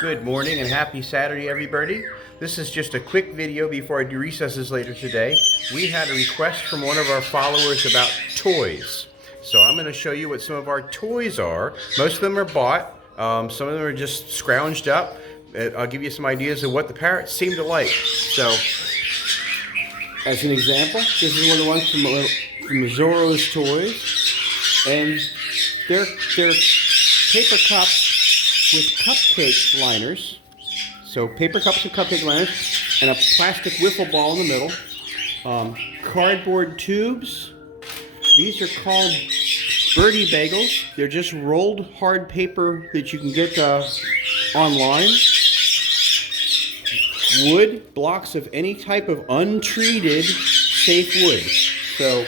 Good morning and happy Saturday, everybody. This is just a quick video before I do recesses later today. We had a request from one of our followers about toys. So I'm going to show you what some of our toys are. Most of them are bought. Some of them are just scrounged up. I'll give you some ideas of what the parrots seem to like. So, as an example, this is one of the ones from Zorro's Toys. And they're paper cups with cupcake liners. So paper cups with cupcake liners and a plastic wiffle ball in the middle. Cardboard tubes. These are called birdie bagels. They're just rolled hard paper that you can get online. Wood, blocks of any type of untreated safe wood. So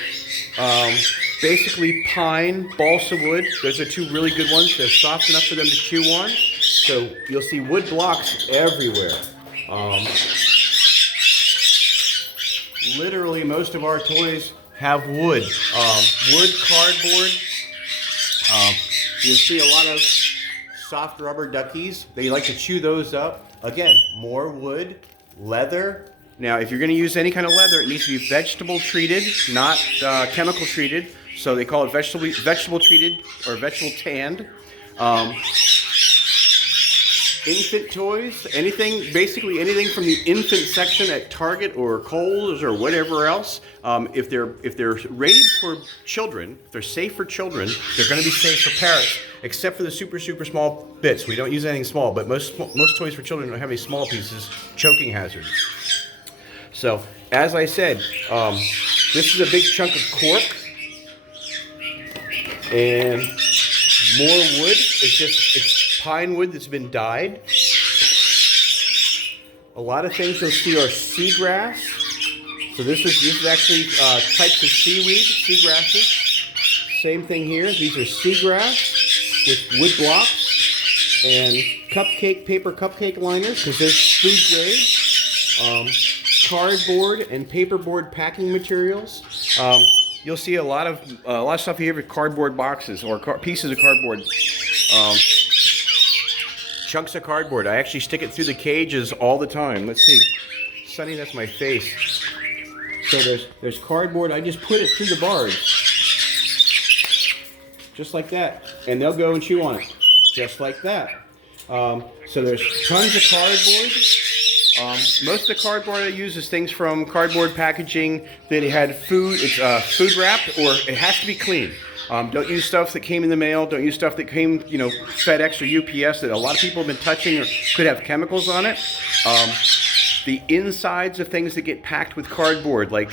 basically pine, balsa wood. Those are two really good ones. They're soft enough for them to chew on. So you'll see wood blocks everywhere. Literally most of our toys have wood. Wood, cardboard. You'll see a lot of soft rubber duckies. They like to chew those up. Again, more wood, leather. Now, if you're going to use any kind of leather, it needs to be vegetable treated, not chemical treated. So they call it vegetable treated or vegetable tanned. Infant toys, basically anything from the infant section at Target or Kohl's or whatever else. If they're rated for children, if they're safe for children, they're going to be safe for parrots, except for the super small bits. We don't use anything small, but most toys for children don't have any small pieces, choking hazards. So, as I said, this is a big chunk of cork and more wood. It's pine wood that's been dyed. A lot of things you'll see are seagrass. So this is actually types of seaweed, seagrasses. Same thing here. These are seagrass with wood blocks and paper cupcake liners because they're food grade. Cardboard and paperboard packing materials. You'll see a lot of stuff here with cardboard boxes or pieces of cardboard. Chunks of cardboard. I actually stick it through the cages all the time. Let's see. Sunny, that's my face. So there's cardboard. I just put it through the bars. Just like that. And they'll go and chew on it. Just like that. So there's tons of cardboard. Most of the cardboard I use is things from cardboard packaging that had food. It's food wrapped, or it has to be clean. Don't use stuff that came in the mail. Don't use stuff that came, FedEx or UPS that a lot of people have been touching or could have chemicals on it. The insides of things that get packed with cardboard, like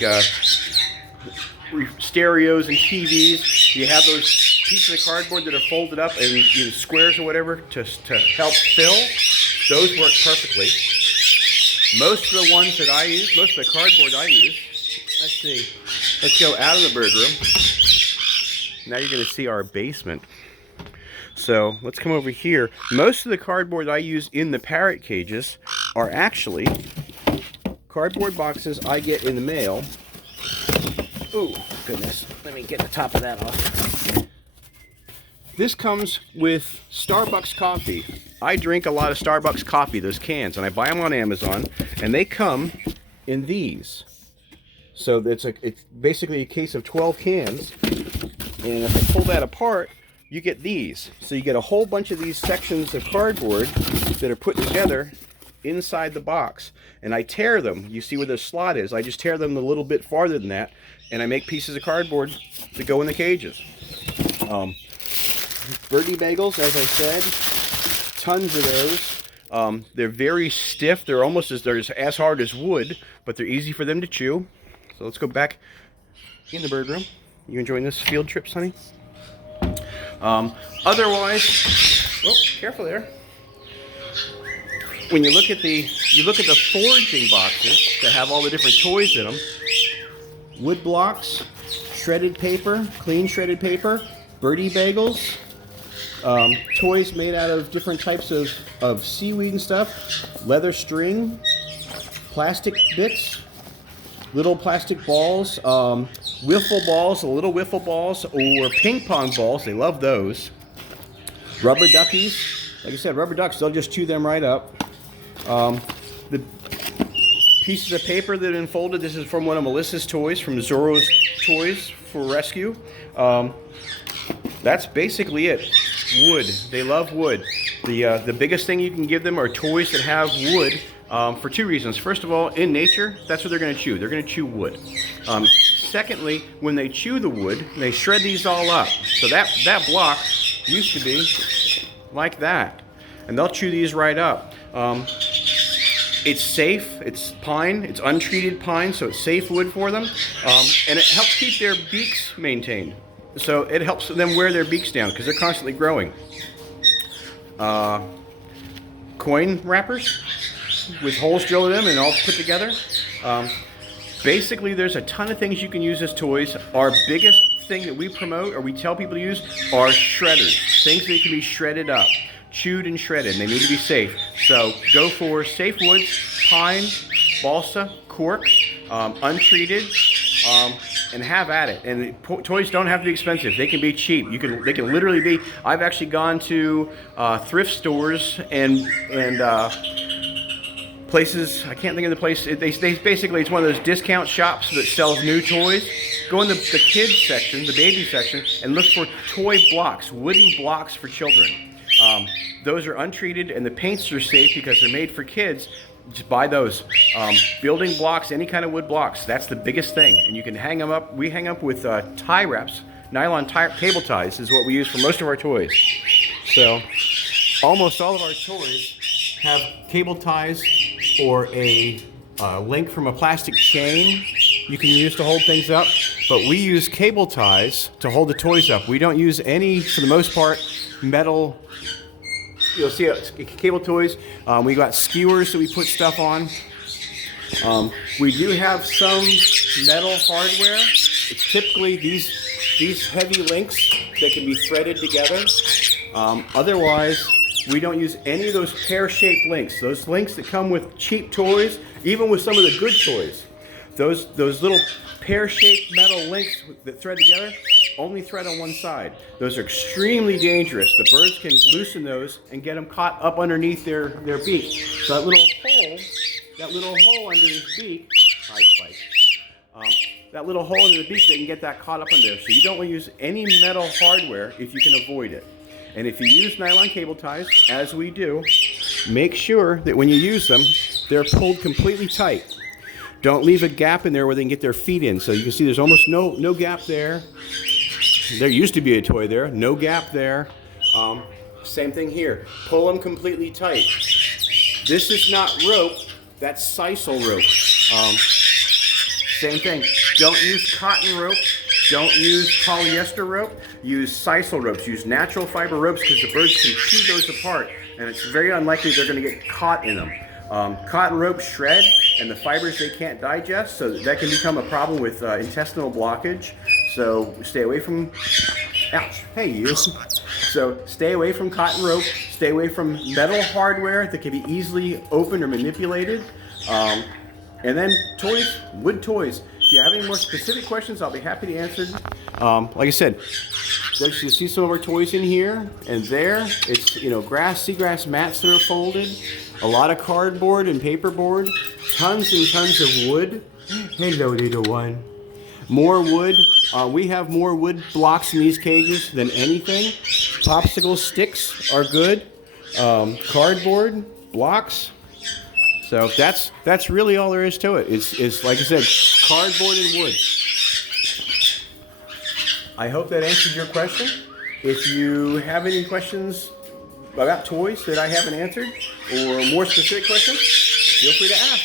stereos and TVs, you have those pieces of cardboard that are folded up in squares or whatever to help fill. Those work perfectly. Most of the ones that I use, most of the cardboard I use, let's see, let's go out of the bird room. Now you're going to see our basement. So let's come over here. Most of the cardboard I use in the parrot cages are actually cardboard boxes I get in the mail. Ooh, goodness. Let me get the top of that off. This comes with Starbucks coffee. I drink a lot of Starbucks coffee, those cans, and I buy them on Amazon, and they come in these. So it's basically a case of 12 cans, and if I pull that apart, you get these. So you get a whole bunch of these sections of cardboard that are put together inside the box, and I tear them. You see where the slot is. I just tear them a little bit farther than that, and I make pieces of cardboard that go in the cages. Birdie bagels, as I said, tons of those. They're very stiff. They're as hard as wood, but they're easy for them to chew. So let's go back in the bird room. You enjoying this field trip, Sonny? Otherwise, oh, careful there. When you look at the foraging boxes that have all the different toys in them, wood blocks, shredded paper, clean shredded paper, birdie bagels. Toys made out of different types of seaweed and stuff, leather string, plastic bits, little plastic balls, wiffle balls, little wiffle balls, or ping pong balls. They love those. Rubber duckies, like I said, rubber ducks, they'll just chew them right up. The pieces of paper that are unfolded, this is from one of Melissa's toys, from Zorro's Toys for Rescue. That's basically it. Wood. They love wood. The biggest thing you can give them are toys that have wood for two reasons. First of all, in nature, that's what they're going to chew. They're going to chew wood. Secondly, when they chew the wood, they shred these all up. So that block used to be like that. And they'll chew these right up. It's safe. It's pine. It's untreated pine, so it's safe wood for them. And it helps keep their beaks maintained. So it helps them wear their beaks down because they're constantly growing. Coin wrappers with holes drilled in them and all put together. Basically, there's a ton of things you can use as toys. Our biggest thing that we promote or we tell people to use are shredders. Things that can be shredded up, chewed and shredded, and they need to be safe. So go for safe woods, pine, balsa, cork, untreated, and have at it. And the toys don't have to be expensive. They can be cheap. They can literally be. I've actually gone to thrift stores and places. I can't think of the place. They basically, it's one of those discount shops that sells new toys. Go in the kids section, the baby section, and look for toy blocks, wooden blocks for children. Those are untreated and the paints are safe because they're made for kids. Just buy those. Building blocks, any kind of wood blocks, that's the biggest thing. And you can hang them up. We hang up with tie wraps. Nylon cable ties is what we use for most of our toys. So almost all of our toys have cable ties or a link from a plastic chain you can use to hold things up. But we use cable ties to hold the toys up. We don't use any, for the most part, metal. You'll see cable toys. We got skewers that we put stuff on. We do have some metal hardware. It's typically these heavy links that can be threaded together. Otherwise, we don't use any of those pear-shaped links. Those links that come with cheap toys, even with some of the good toys. Those little pear-shaped metal links that thread together only thread on one side. Those are extremely dangerous. The birds can loosen those and get them caught up underneath their beak. So that little hole under his beak, hi Spike. That little hole under the beak, they can get that caught up in there. So you don't want to use any metal hardware if you can avoid it. And if you use nylon cable ties, as we do, make sure that when you use them, they're pulled completely tight. Don't leave a gap in there where they can get their feet in. So you can see there's almost no gap there. There used to be a toy there, no gap there. Same thing here. Pull them completely tight. This is not rope, that's sisal rope. Same thing. Don't use cotton rope. Don't use polyester rope. Use sisal ropes. Use natural fiber ropes because the birds can chew those apart, and it's very unlikely they're going to get caught in them. Cotton ropes shred, and the fibers they can't digest, so that can become a problem with intestinal blockage. So stay away from, ouch, hey you. So stay away from cotton rope, stay away from metal hardware that can be easily opened or manipulated. And then toys, wood toys. If you have any more specific questions, I'll be happy to answer them. Like I said, you see some of our toys in here and there. It's, seagrass mats that are folded, a lot of cardboard and paperboard, tons and tons of wood. Hello, little one. More wood. We have more wood blocks in these cages than anything. Popsicle sticks are good. Cardboard blocks. So that's really all there is to it. It's like I said, cardboard and wood. I hope that answered your question. If you have any questions about toys that I haven't answered, or more specific questions, feel free to ask.